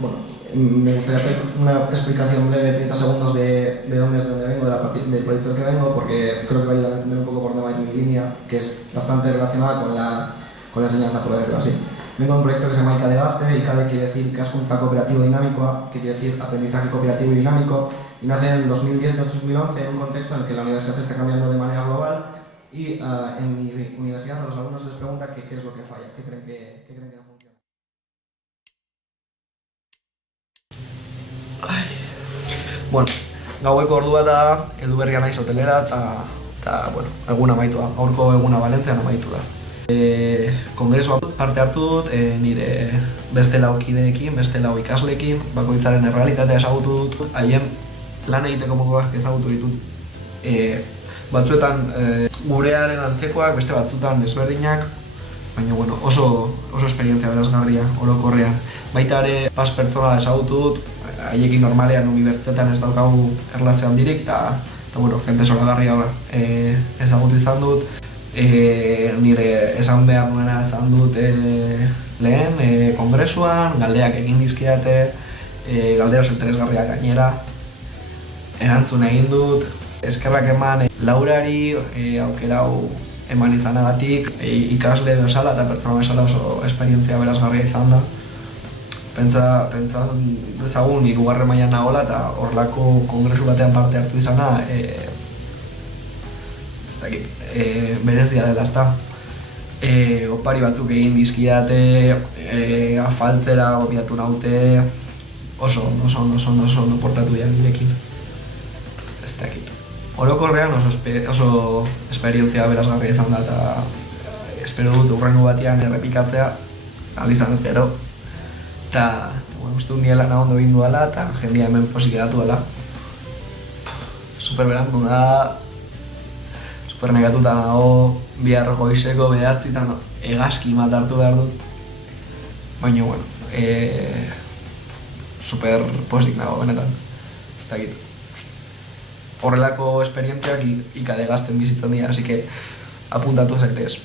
Bueno, me gustaría hacer una explicación breve de 30 segundos de dónde vengo, del proyecto del que vengo, porque creo que va a ayudar a entender un poco por dónde va a ir mi línea, que es bastante relacionada con la enseñanza, por decirlo así. Vengo de un proyecto que se llama ICADE Baste. ICADE quiere decir Ikaskuntza Cooperativo Dinámico, que quiere decir aprendizaje cooperativo y dinámico, y nace en 2010-2011 en un contexto en el que la universidad está cambiando de manera global y en mi universidad a los alumnos les pregunta qué es lo que falla, qué creen que no funciona. Bueno, gaueko ordua da, heldu berria naiz hotelera, eta bueno, eguna amaitu da, gaurko eguna Valentzian amaitu da. Kongresua parte hartu dut, nire beste lau kideekin, beste lau ikasleekin, bakoitzaren errealitatea ezagutu dut, haien lan egiteko moduak ezagutu ditut. Batzuetan gurearen antzekoak, beste batzuetan desberdinak, baina bueno, oso esperientzia berazgarria, orokorrean. Baita ere, pas pertsona ezagutu dut, haiekin normalean unibertsitatean ez daukagu erlazio handirik, eta bueno, jente zoragarria ezagutu izan dut. Nire esan behar nuena esan dut lehen kongresuan, galdeak egin dizkiate, galdera oso interesgarriak gainera, erantzun egin dut, eskerrak eman Laurari aukera hau eman izanagatik, ikasle bezala eta pertsona bezala oso esperientzia berazgarria izan da. Pentsa dezagun hirugarren mailan nagoela eta horrelako kongresu batean parte hartu izana berezia dela, ezta. Opari batzuk egin dizkiate, afaltzera gobiatu naute, oso ondo portatu dira nirekin. Ez dakit. Orokorrean oso esperientzia berazgarria izan da, eta espero dut hurrengo batean errepikatzea, ahal izan ez gero. Eta uste dut nire lana ondo egin duela, eta jendia hemen posik edatu dela. Super berandu da, super negatuta nago, bihar goizeko 9:00 hegazki bat hartu behar dut. Baina, bueno, super posik nago benetan, ez dakit. Horrelako esperientziak ICADE Gazten bizitzen dira, así que apuntatu zaitez.